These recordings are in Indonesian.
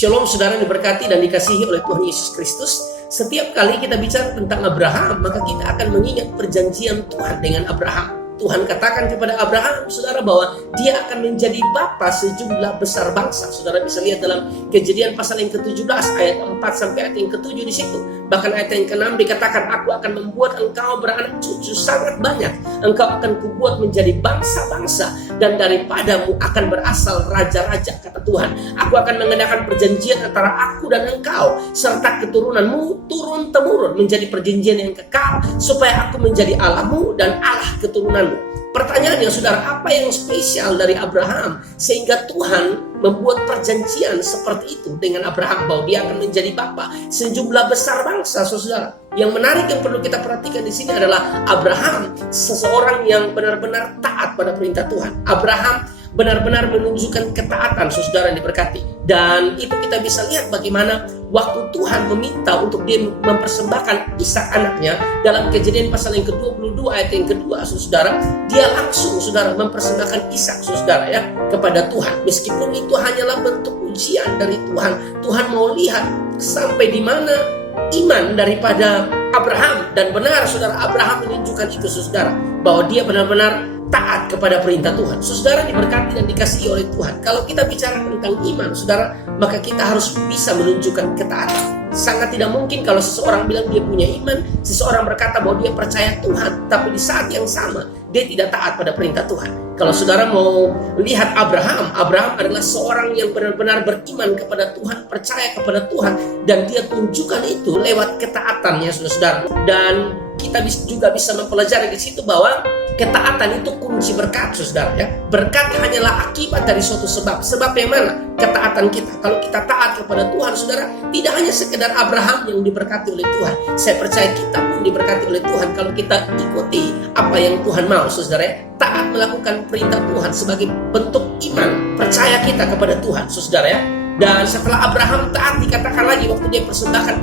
Shalom saudara diberkati dan dikasihi oleh Tuhan Yesus Kristus. Setiap kali kita bicara tentang Abraham, maka kita akan mengingat perjanjian Tuhan dengan Abraham. Tuhan katakan kepada Abraham, saudara, bahwa dia akan menjadi bapa sejumlah besar bangsa. Saudara bisa lihat dalam Kejadian pasal yang ke-17 ayat 4 sampai ayat yang ke-7 di situ. Bahkan ayat yang ke-6 dikatakan, aku akan membuat engkau beranak cucu sangat banyak. Engkau akan kubuat menjadi bangsa-bangsa, dan daripadamu akan berasal raja-raja, kata Tuhan. Aku akan mengenakan perjanjian antara aku dan engkau serta keturunanmu turun-temurun menjadi perjanjian yang kekal, supaya aku menjadi Allahmu dan Allah keturunanmu. Pertanyaannya, saudara, apa yang spesial dari Abraham sehingga Tuhan membuat perjanjian seperti itu dengan Abraham, bahwa dia akan menjadi bapa sejumlah besar bangsa, saudara? Yang menarik yang perlu kita perhatikan di sini adalah Abraham seseorang yang benar-benar taat pada perintah Tuhan. Abraham benar-benar menunjukkan ketaatan, saudara yang diberkati. Dan itu kita bisa lihat bagaimana waktu Tuhan meminta untuk dia mempersembahkan Ishak anaknya dalam Kejadian pasal yang ke-22 ayat yang kedua, saudara, dia langsung, saudara, mempersembahkan Ishak, saudara, ya, kepada Tuhan. Meskipun itu hanyalah bentuk ujian dari Tuhan. Tuhan mau lihat sampai di mana iman daripada Abraham. Dan benar, saudara, Abraham menunjukkan itu, saudara, bahwa dia benar-benar taat kepada perintah Tuhan. Saudara diberkati dan dikasihi oleh Tuhan. Kalau kita bicara tentang iman, saudara, maka kita harus bisa menunjukkan ketaatan. Sangat tidak mungkin kalau seseorang bilang dia punya iman, seseorang berkata bahwa dia percaya Tuhan, tapi di saat yang sama dia tidak taat pada perintah Tuhan. Kalau saudara mau lihat Abraham adalah seorang yang benar-benar beriman kepada Tuhan, percaya kepada Tuhan, dan dia tunjukkan itu lewat ketaatannya, saudara. Dan kita juga bisa mempelajari di situ bahwa ketaatan itu kunci berkat, saudara, ya. Berkat hanyalah akibat dari suatu sebab. Sebab yang mana? Ketaatan kita. Kalau kita taat kepada Tuhan, saudara, tidak hanya sekedar Abraham yang diberkati oleh Tuhan. Saya percaya kita pun diberkati oleh Tuhan kalau kita ikuti apa yang Tuhan mau, saudara, ya. Taat melakukan perintah Tuhan sebagai bentuk iman, percaya kita kepada Tuhan, saudara, ya. Dan setelah Abraham taat, dikatakan lagi waktu dia persembahkan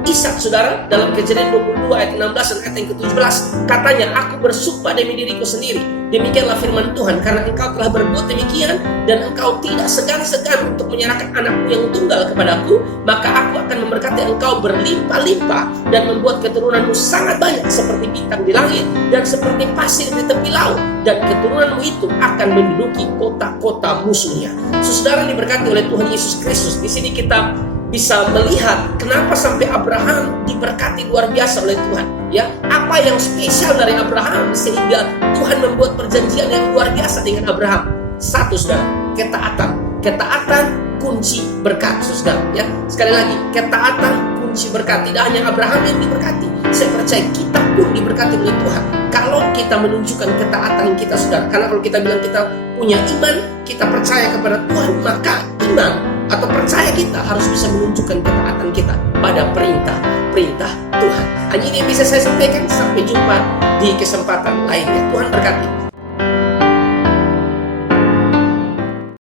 Ishak, saudara, dalam Kejadian 22 ayat 16 dan ayat yang ke-17, katanya, aku bersumpah demi diriku sendiri, demikianlah firman Tuhan, karena engkau telah berbuat demikian dan engkau tidak segan-segan untuk menyerahkan anakmu yang tunggal kepadaku, maka aku akan memberkati engkau berlimpah-limpah dan membuat keturunanmu sangat banyak seperti bintang di langit dan seperti pasir di tepi laut, dan keturunanmu itu akan menduduki kota-kota musuhnya. Saudara diberkati oleh Tuhan Yesus Kristus. Di sini kita bisa melihat kenapa sampai Abraham diberkati luar biasa oleh Tuhan, ya. Apa yang spesial dari Abraham sehingga Tuhan membuat perjanjian yang luar biasa dengan Abraham? Satu, saudara, ketaatan kunci berkat, saudara, ya. Sekali lagi, ketaatan kunci berkat. Tidak hanya Abraham yang diberkati, saya percaya kita pun diberkati oleh Tuhan kalau kita menunjukkan ketaatan kita, saudara. Karena kalau kita bilang kita punya iman, kita percaya kepada Tuhan, maka iman atau percaya kita harus bisa menunjukkan ketaatan kita pada perintah Tuhan. Hanya ini yang bisa saya sampaikan. Sampai jumpa di kesempatan lainnya. Tuhan berkati.